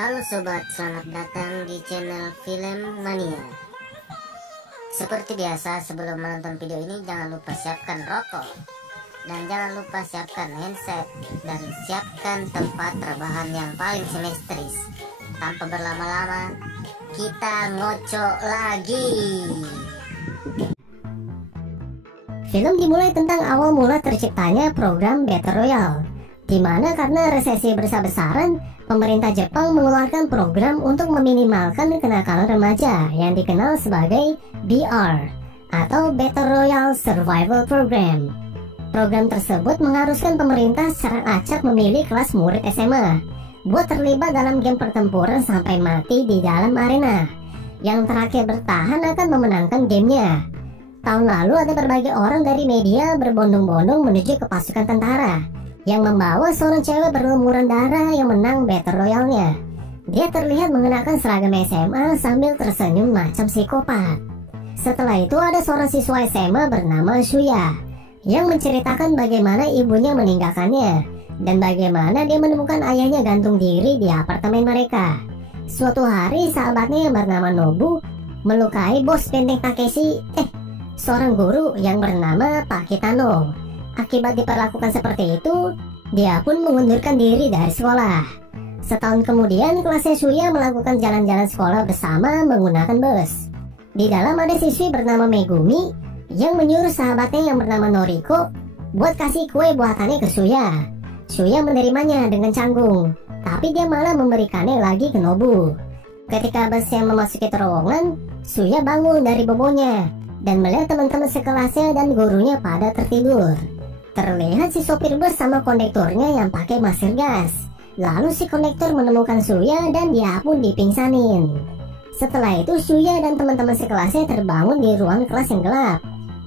Halo sobat, selamat datang di channel Film Mania. Seperti biasa, sebelum menonton video ini jangan lupa siapkan rokok dan jangan lupa siapkan handset dan siapkan tempat rebahan yang paling simetris. Tanpa berlama-lama, kita ngocok lagi. Film dimulai tentang awal mula terciptanya program Battle Royale, di mana karena resesi besar-besaran, pemerintah Jepang mengeluarkan program untuk meminimalkan kenakalan remaja yang dikenal sebagai BR atau Battle Royale Survival Program. Program tersebut mengharuskan pemerintah secara acak memilih kelas murid SMA buat terlibat dalam game pertempuran sampai mati di dalam arena. Yang terakhir bertahan akan memenangkan gamenya. Tahun lalu ada berbagai orang dari media berbondong-bondong menuju ke pasukan tentara yang membawa seorang cewek berlumuran darah yang menang Battle Royale-nya. Dia terlihat mengenakan seragam SMA sambil tersenyum macam psikopat. Setelah itu ada seorang siswa SMA bernama Shuya yang menceritakan bagaimana ibunya meninggalkannya dan bagaimana dia menemukan ayahnya gantung diri di apartemen mereka. Suatu hari sahabatnya yang bernama Nobu melukai bos benteng Takeshi, seorang guru yang bernama Pak Kitano. Akibat diperlakukan seperti itu, dia pun mengundurkan diri dari sekolah. Setahun kemudian, kelasnya Shuya melakukan jalan-jalan sekolah bersama menggunakan bus. Di dalam ada siswi bernama Megumi yang menyuruh sahabatnya yang bernama Noriko buat kasih kue buatannya ke Shuya. Shuya menerimanya dengan canggung, tapi dia malah memberikannya lagi ke Nobu. Ketika busnya memasuki terowongan, Shuya bangun dari bobonya dan melihat teman-teman sekelasnya dan gurunya pada tertidur. Terlihat si sopir bus sama kondekturnya yang pakai masker gas. Lalu si kondektur menemukan Shuya dan dia pun dipingsanin. Setelah itu Shuya dan teman-teman sekelasnya terbangun di ruang kelas yang gelap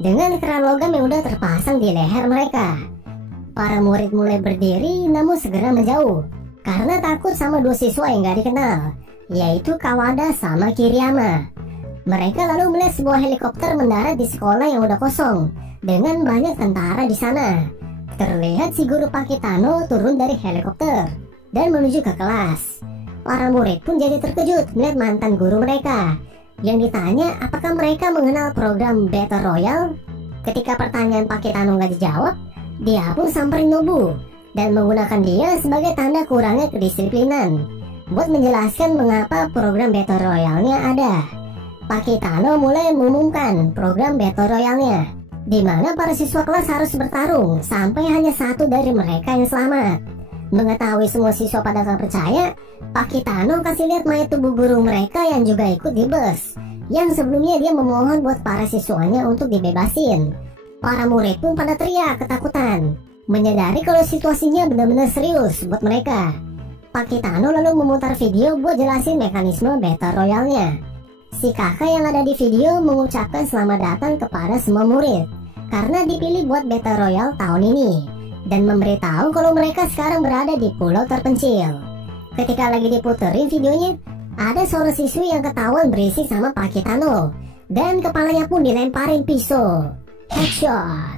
dengan keran logam yang udah terpasang di leher mereka. Para murid mulai berdiri namun segera menjauh karena takut sama dua siswa yang gak dikenal, yaitu Kawada sama Kiriyama. Mereka lalu melihat sebuah helikopter mendarat di sekolah yang udah kosong dengan banyak tentara di sana. Terlihat si guru Pak Kitano turun dari helikopter dan menuju ke kelas. Para murid pun jadi terkejut melihat mantan guru mereka yang ditanya apakah mereka mengenal program Battle Royale. Ketika pertanyaan Pak Kitano nggak dijawab, dia pun samperin Nobu dan menggunakan dia sebagai tanda kurangnya kedisiplinan buat menjelaskan mengapa program Battle Royale-nya ada. Pak Kitano mulai mengumumkan program Battle Royale-nya, di mana para siswa kelas harus bertarung sampai hanya satu dari mereka yang selamat. Mengetahui semua siswa pada gak percaya, Pak Kitano kasih lihat mayat tubuh guru mereka yang juga ikut di bus, yang sebelumnya dia memohon buat para siswanya untuk dibebasin. Para murid pun pada teriak ketakutan, menyadari kalau situasinya benar-benar serius buat mereka. Pak Kitano lalu memutar video buat jelasin mekanisme Battle Royale-nya. Si kakak yang ada di video mengucapkan selamat datang kepada semua murid karena dipilih buat Battle Royale tahun ini dan memberitahu kalau mereka sekarang berada di pulau terpencil. Ketika lagi diputerin videonya, ada seorang siswi yang ketahuan berisik sama Pak Kitano dan kepalanya pun dilemparin pisau. Headshot.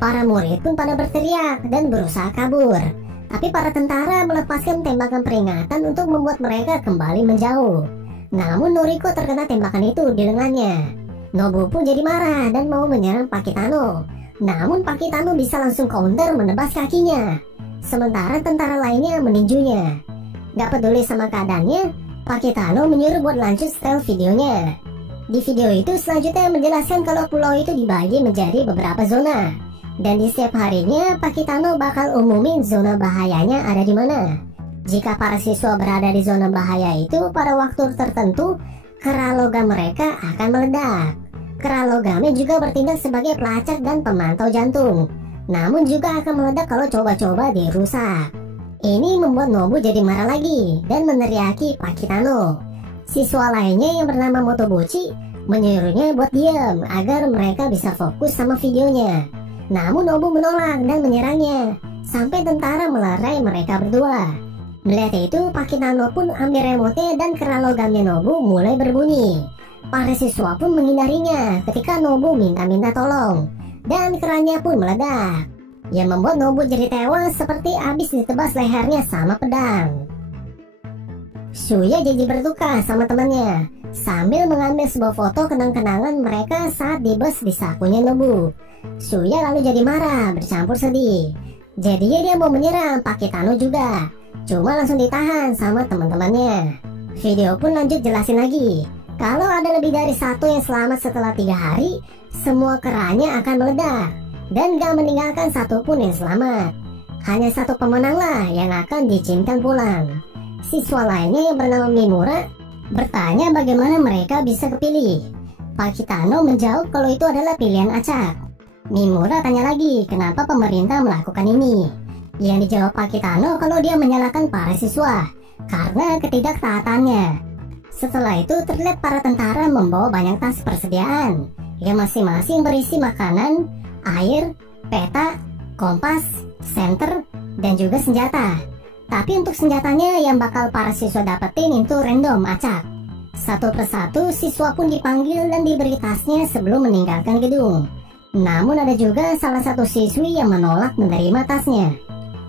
Para murid pun pada berteriak dan berusaha kabur, tapi para tentara melepaskan tembakan peringatan untuk membuat mereka kembali menjauh. Namun Noriko terkena tembakan itu di lengannya. Nobu pun jadi marah dan mau menyerang Pak Kitano. Namun Pak Kitano bisa langsung counter menebas kakinya. Sementara tentara lainnya meninjunya. Gak peduli sama keadaannya, Pak Kitano menyuruh buat lanjut setel videonya. Di video itu selanjutnya menjelaskan kalau pulau itu dibagi menjadi beberapa zona. Dan di setiap harinya Pak Kitano bakal umumin zona bahayanya ada di mana. Jika para siswa berada di zona bahaya itu pada waktu tertentu, kera logam mereka akan meledak. Kera logamnya juga bertindak sebagai pelacak dan pemantau jantung, namun juga akan meledak kalau coba-coba dirusak. Ini membuat Nobu jadi marah lagi dan meneriaki Pak Kitano. Siswa lainnya yang bernama Motobuchi menyuruhnya buat diam agar mereka bisa fokus sama videonya. Namun Nobu menolak dan menyerangnya sampai tentara melerai mereka berdua. Melihat itu, Pak Kitano pun ambil remote dan kera logamnya Nobu mulai berbunyi. Para siswa pun menghindarinya ketika Nobu minta-minta tolong, dan kerannya pun meledak, yang membuat Nobu jadi tewas seperti habis ditebas lehernya sama pedang. Suya jadi berduka sama temannya sambil mengambil sebuah foto kenang-kenangan mereka saat di bus di sakunya Nobu. Suya lalu jadi marah bercampur sedih. Jadinya dia mau menyerang Pak Kitano juga, cuma langsung ditahan sama teman-temannya. Video pun lanjut jelasin lagi kalau ada lebih dari satu yang selamat setelah 3 hari, semua kerannya akan meledak dan gak meninggalkan satupun yang selamat. Hanya satu pemenang lah yang akan diizinkan pulang. Siswa lainnya yang bernama Mimura bertanya bagaimana mereka bisa kepilih. Pak Kitano menjawab kalau itu adalah pilihan acak. Mimura tanya lagi kenapa pemerintah melakukan ini. Yang dijawab Pak Kitano kalau dia menyalahkan para siswa karena ketidaktaatannya. Setelah itu terlihat para tentara membawa banyak tas persediaan yang masing-masing berisi makanan, air, peta, kompas, senter, dan juga senjata. Tapi untuk senjatanya yang bakal para siswa dapetin itu random acak. Satu persatu siswa pun dipanggil dan diberi tasnya sebelum meninggalkan gedung. Namun ada juga salah satu siswi yang menolak menerima tasnya.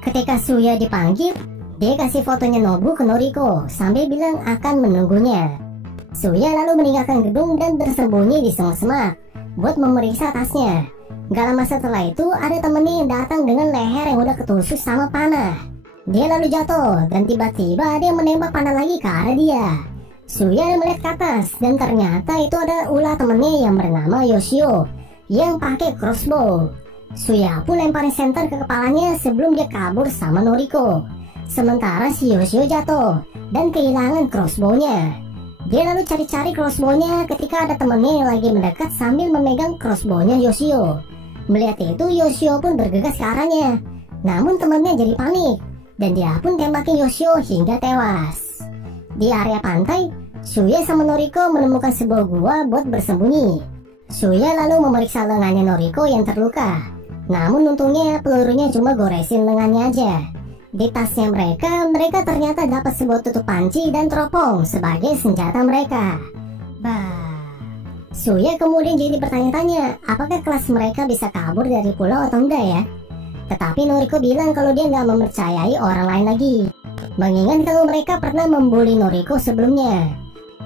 Ketika Suya dipanggil, dia kasih fotonya Nobu ke Noriko sambil bilang akan menunggunya. Suya lalu meninggalkan gedung dan bersembunyi di semak-semak buat memeriksa tasnya. Gak lama setelah itu ada temennya yang datang dengan leher yang udah ketusuk sama panah. Dia lalu jatuh dan tiba-tiba ada yang menembak panah lagi ke arah dia. Suya melihat ke atas dan ternyata itu ada ulah temennya yang bernama Yoshio yang pakai crossbow. Suya pun lemparin senter ke kepalanya sebelum dia kabur sama Noriko. Sementara si Yoshio jatuh dan kehilangan crossbow-nya. Dia lalu cari-cari crossbow-nya ketika ada temannya yang lagi mendekat sambil memegang crossbow-nya Yoshio. Melihat itu Yoshio pun bergegas ke arahnya. Namun temannya jadi panik dan dia pun tembakin Yoshio hingga tewas. Di area pantai, Suya sama Noriko menemukan sebuah gua buat bersembunyi. Suya lalu memeriksa lengannya Noriko yang terluka. Namun untungnya pelurunya cuma goresin lengannya aja. Di tasnya mereka ternyata dapat sebuah tutup panci dan teropong sebagai senjata mereka. Suya kemudian jadi bertanya-tanya apakah kelas mereka bisa kabur dari pulau atau enggak ya. Tetapi Noriko bilang kalau dia nggak mempercayai orang lain lagi, mengingat kalau mereka pernah membuli Noriko sebelumnya.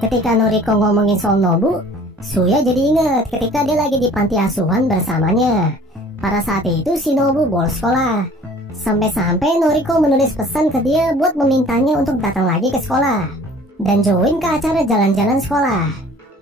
Ketika Noriko ngomongin soal Nobu, Suya jadi ingat ketika dia lagi di panti asuhan bersamanya. Pada saat itu si Nobu bolos sekolah. Sampai-sampai Noriko menulis pesan ke dia buat memintanya untuk datang lagi ke sekolah dan join ke acara jalan-jalan sekolah.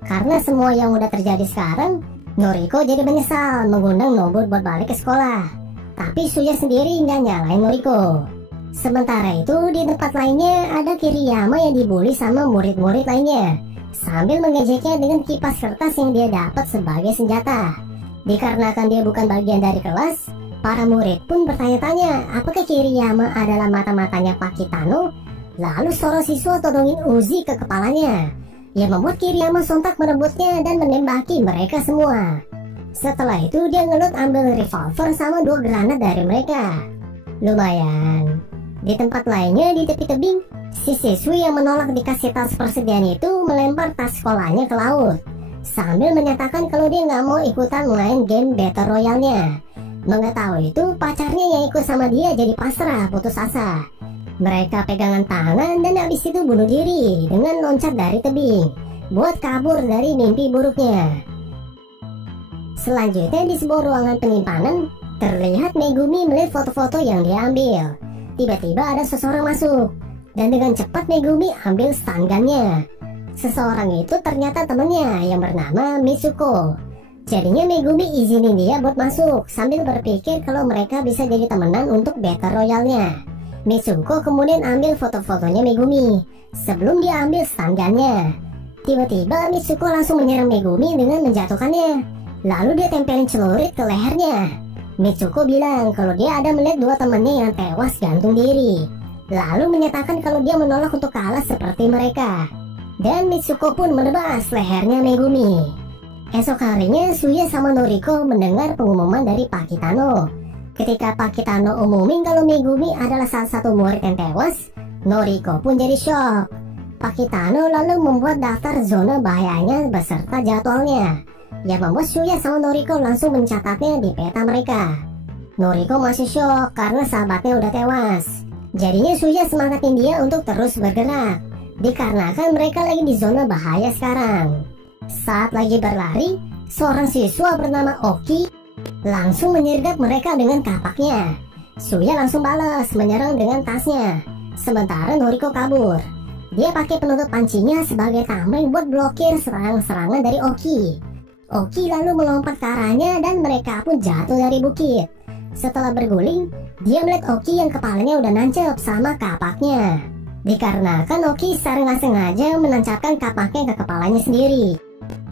Karena semua yang udah terjadi sekarang, Noriko jadi menyesal mengundang Nobu buat balik ke sekolah. Tapi Suya sendiri nggak nyalain Noriko. Sementara itu di tempat lainnya ada Kiriyama yang dibully sama murid-murid lainnya sambil mengejeknya dengan kipas kertas yang dia dapat sebagai senjata. Dikarenakan dia bukan bagian dari kelas, para murid pun bertanya-tanya apakah Kiriyama adalah mata-matanya Pak Kitano. Lalu seorang siswa todongin Uzi ke kepalanya yang membuat Kiriyama sontak merebutnya dan menembaki mereka semua. Setelah itu dia ngelut ambil revolver sama 2 granat dari mereka. Lumayan. Di tempat lainnya di tepi tebing, si siswi yang menolak dikasih tas persediaan itu melempar tas sekolahnya ke laut sambil menyatakan kalau dia nggak mau ikutan main game Battle Royale-nya. Mengetahui itu pacarnya yang ikut sama dia jadi pasrah putus asa. Mereka pegangan tangan dan habis itu bunuh diri dengan loncat dari tebing buat kabur dari mimpi buruknya. Selanjutnya di sebuah ruangan penyimpanan terlihat Megumi melihat foto-foto yang dia ambil. Tiba-tiba ada seseorang masuk dan dengan cepat Megumi ambil stun gun-nya. Seseorang itu ternyata temannya yang bernama Mitsuko. Jadinya Megumi izinin dia buat masuk sambil berpikir kalau mereka bisa jadi temenan untuk Battle Royale-nya. Mitsuko kemudian ambil foto-fotonya Megumi sebelum dia ambil stun gun-nya. Tiba-tiba Mitsuko langsung menyerang Megumi dengan menjatuhkannya. Lalu dia tempelin celurit ke lehernya. Mitsuko bilang kalau dia ada melihat 2 temannya yang tewas gantung diri. Lalu menyatakan kalau dia menolak untuk kalah seperti mereka. Dan Mitsuko pun menebas lehernya Megumi. Esok harinya Suya sama Noriko mendengar pengumuman dari Pak Kitano. Ketika Pak Kitano umumin kalau Megumi adalah salah satu murid yang tewas, Noriko pun jadi shock. Pak Kitano lalu membuat daftar zona bahayanya beserta jadwalnya, yang membuat Suya sama Noriko langsung mencatatnya di peta mereka. Noriko masih shock karena sahabatnya udah tewas. Jadinya Suya semangatin dia untuk terus bergerak dikarenakan mereka lagi di zona bahaya sekarang. Saat lagi berlari, seorang siswa bernama Oki langsung menyergap mereka dengan kapaknya. Suya langsung balas menyerang dengan tasnya, sementara Noriko kabur. Dia pakai penutup pancinya sebagai tameng buat blokir serangan-serangan dari Oki. Oki lalu melompat ke arahnya dan mereka pun jatuh dari bukit. Setelah berguling, dia melihat Oki yang kepalanya udah nancep sama kapaknya. Dikarenakan Oki secara nggak sengaja menancapkan kapaknya ke kepalanya sendiri,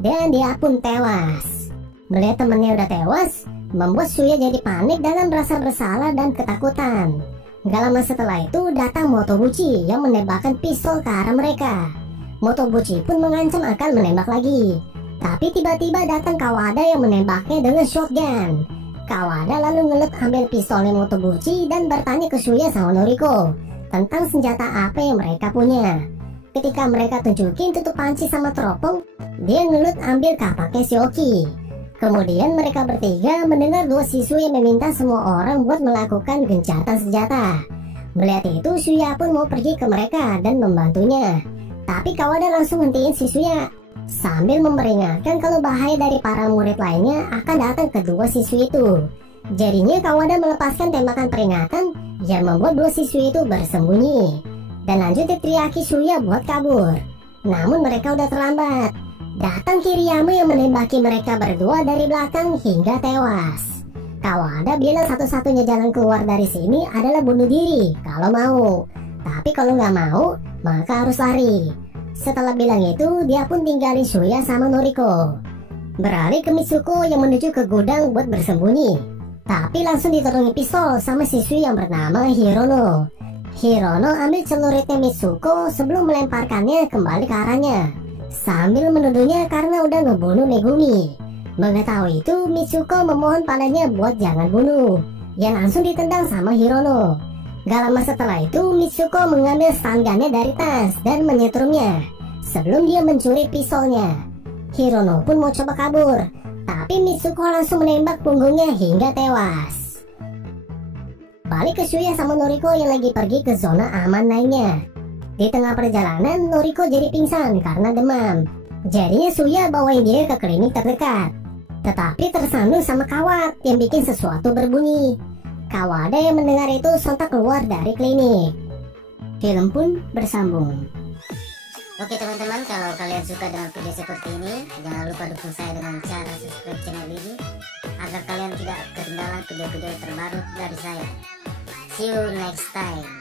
dan dia pun tewas. Melihat temannya udah tewas, membuat Suya jadi panik dalam rasa bersalah dan ketakutan. Gak lama setelah itu datang Motobuchi yang menembakkan pistol ke arah mereka. Motobuchi pun mengancam akan menembak lagi, tapi tiba-tiba datang Kawada yang menembaknya dengan shotgun. Kawada lalu ngelut ambil pistolnya Motobuchi dan bertanya ke Suya sama Noriko tentang senjata apa yang mereka punya. Ketika mereka tunjukin tutup panci sama teropong, dia ngelut ambil kapaknya si Oki. Kemudian mereka bertiga mendengar dua siswa yang meminta semua orang buat melakukan gencatan senjata. Melihat itu, Suya pun mau pergi ke mereka dan membantunya. Tapi Kawada langsung hentiin si Suya sambil memperingatkan kalau bahaya dari para murid lainnya akan datang ke dua siswi itu. Jadinya Kawada melepaskan tembakan peringatan yang membuat dua siswi itu bersembunyi. Dan lanjut diteriaki Suya buat kabur. Namun mereka udah terlambat. Datang Kiriyama yang menembaki mereka berdua dari belakang hingga tewas. Kawada bilang satu-satunya jalan keluar dari sini adalah bunuh diri kalau mau. Tapi kalau nggak mau, maka harus lari. Setelah bilang itu, dia pun tinggalin Suya sama Noriko. Beralih ke Mitsuko yang menuju ke gudang buat bersembunyi. Tapi langsung ditodongi pistol sama siswi yang bernama Hirono. Hirono ambil celuritnya Mitsuko sebelum melemparkannya kembali ke arahnya, sambil menuduhnya karena udah ngebunuh Megumi. Mengetahui itu, Mitsuko memohon padanya buat jangan bunuh. Ia langsung ditendang sama Hirono. Gak lama setelah itu, Mitsuko mengambil stun gunnya dari tas dan menyetrumnya sebelum dia mencuri pistolnya. Hirono pun mau coba kabur, tapi Mitsuko langsung menembak punggungnya hingga tewas. Balik ke Suya sama Noriko yang lagi pergi ke zona aman lainnya. Di tengah perjalanan, Noriko jadi pingsan karena demam. Jadinya Suya bawain dia ke klinik terdekat. Tetapi tersandung sama kawat yang bikin sesuatu berbunyi. Kawada yang mendengar itu sontak keluar dari klinik. Film pun bersambung. Oke teman-teman, kalau kalian suka dengan video seperti ini, jangan lupa dukung saya dengan cara subscribe channel ini agar kalian tidak ketinggalan video-video terbaru dari saya. See you next time.